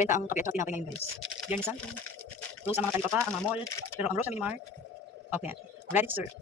Mabenta ang kape at tinapay ngayon guys. Biyernes Santo. Close ang mga talipapa, ang mga mall. Pero ang Rosa Mini Mart, open. Ready to serve.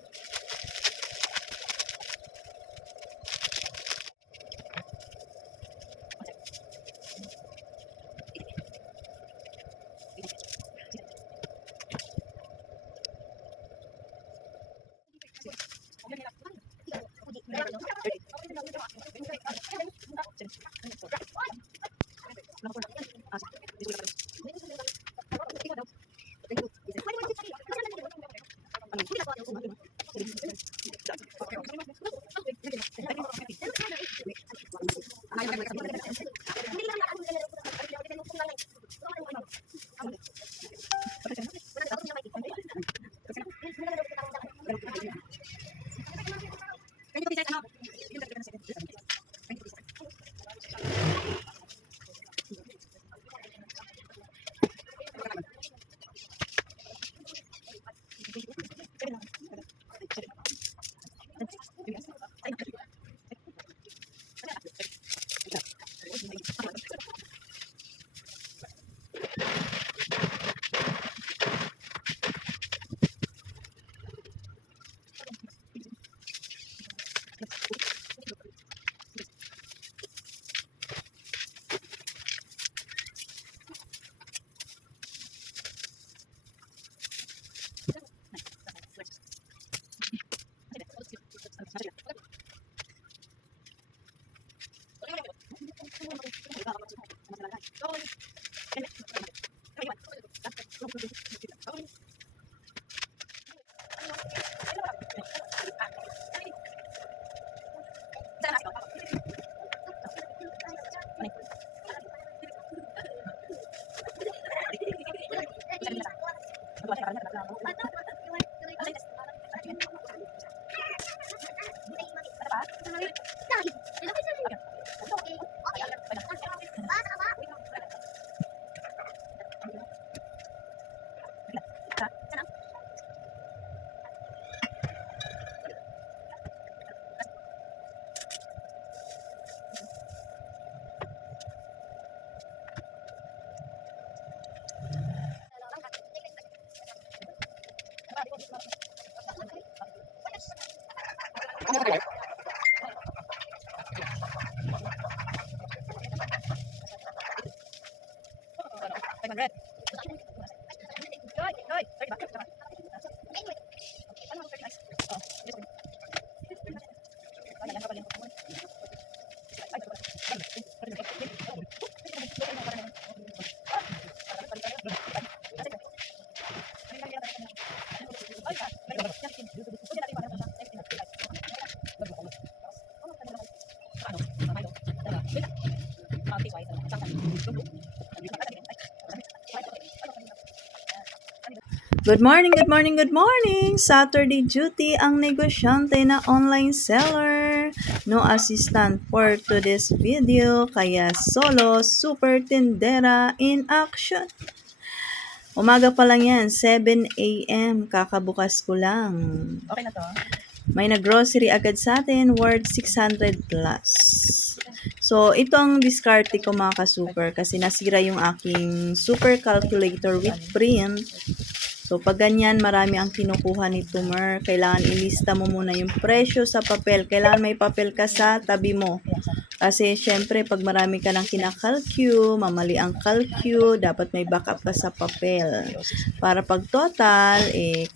Good morning, good morning, good morning! Saturday duty ang negosyante na online seller. No assistant for today's video, kaya solo super tindera in action. Umaga pa lang yan, 7 a.m. Kakabukas ko lang. Okay na to. May nag-grocery agad sa atin worth 600 plus. So, ito ang diskarte ko mga ka-super kasi nasira yung aking super calculator with print. So, pag ganyan, marami ang kinukuha ni Tumer. Kailangan ilista mo muna yung presyo sa papel. Kailangan may papel ka sa tabi mo. Kasi, syempre, pag marami ka ng kinakalkyu, mamali ang kalkyu, dapat may backup ka sa papel. Para pag total,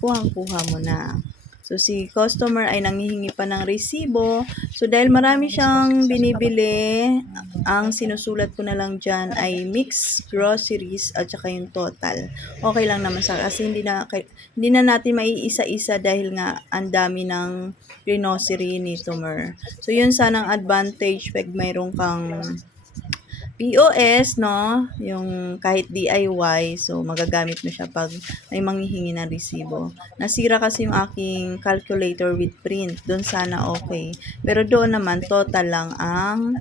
kuhang-kuha mo na. So, si customer ay nanghihingi pa ng resibo. So, dahil marami siyang binibili, ang sinusulat ko na lang dyan ay mixed groceries at saka yung total. Okay lang naman sa kasi hindi na natin maiisa-isa dahil nga ang dami ng grocery ni Tumer. So, yun sanang advantage pag mayroon kang POS, no? Yung kahit DIY, so magagamit mo siya pag may manghihingi ng resibo. Nasira kasi yung aking calculator with print. Doon sana okay. Pero doon naman, total lang ang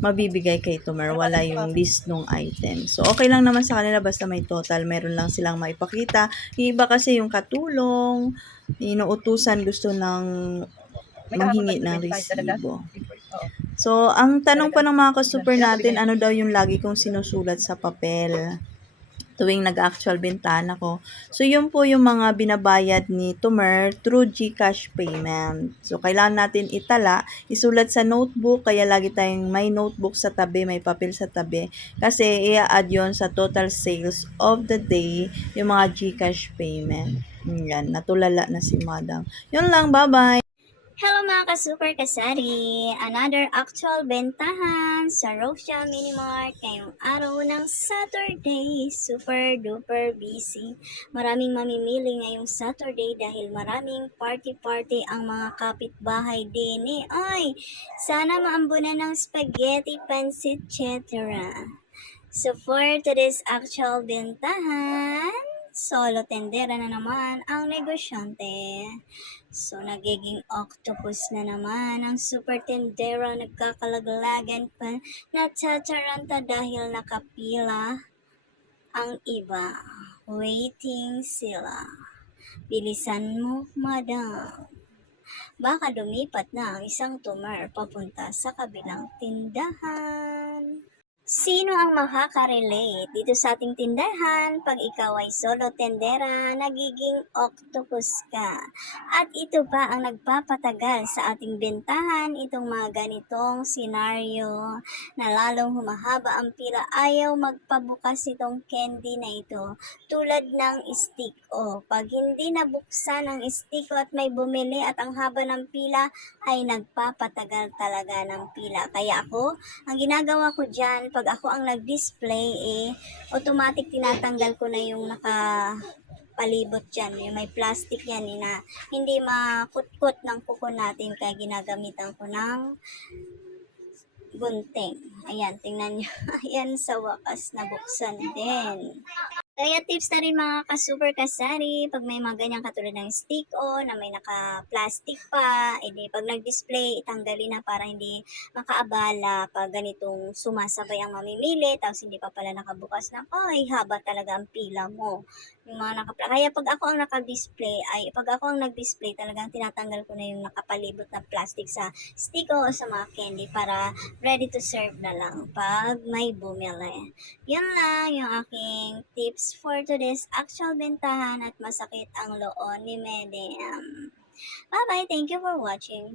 mabibigay kay Tumer. Wala yung list ng item. So, okay lang naman sa kanila basta may total. Meron lang silang maipakita. Yung iba kasi yung katulong, inuutusan gusto ng manghingi ng resibo. So, ang tanong pa ng mga ka-super natin, ano daw yung lagi kong sinusulat sa papel tuwing nag-actual bentahan ako. So, yun po yung mga binabayad ni Tumer through GCash payment. So, kailangan natin itala, isulat sa notebook, kaya lagi tayong may notebook sa tabi, may papel sa tabi. Kasi, i-add yun sa total sales of the day, yung mga GCash payment. Yan, natulala na si madam. Yun lang, bye-bye! Hello mga ka-super kasari! Another actual bentahan sa Rosia Minimart ngayong araw ng Saturday. Super duper busy. Maraming mamimili ngayong Saturday dahil maraming party-party ang mga kapitbahay din eh. Ay, sana maambunan ng spaghetti, pancit, etc. So for today's actual bentahan, solo tendera na naman ang negosyante. So, nagiging octopus na naman ang super tendera, nagkakalaglagan pa, natsatsaranta dahil nakapila ang iba. Waiting sila. Bilisan mo, madam. Baka lumipat na ang isang Tumer papunta sa kabilang tindahan. Sino ang makaka-relate dito sa ating tindahan pag ikaw ay solo tendera, nagiging octopus ka? At ito pa ang nagpapatagal sa ating bentahan, itong mga ganitong senaryo na lalong humahaba ang pila, ayaw magpabukas itong candy na ito. Tulad ng stick pag hindi nabuksan ang stick at may bumili at ang haba ng pila, ay nagpapatagal talaga ng pila. Kaya ako, ang ginagawa ko dyan, pag ako ang nag-display, automatic tinatanggal ko na yung nakapalibot dyan. Yung may plastic yan, na hindi makutkot ng kuko natin, kaya ginagamitan ko ng gunting. Ayan, tingnan nyo. Ayan, sa wakas, nabuksan din. Kaya tips na rin mga ka-super kasari, pag may mga ganyang katulad ng stick na may naka-plastic pa, edi pag nag-display, itanggalin na para hindi makaabala pag ganitong sumasabay ang mamimili, tapos hindi pa pala nakabukas na, ay haba talaga ang pila mo. Yung mga kaya pag ako ang nag-display, talagang tinatanggal ko na yung nakapalibot na plastic sa stick o sa mga candy para ready to serve na lang pag may bumili. Yan lang yung aking tips for today's actual bentahan at masakit ang loo ni Medium. Bye-bye! Thank you for watching.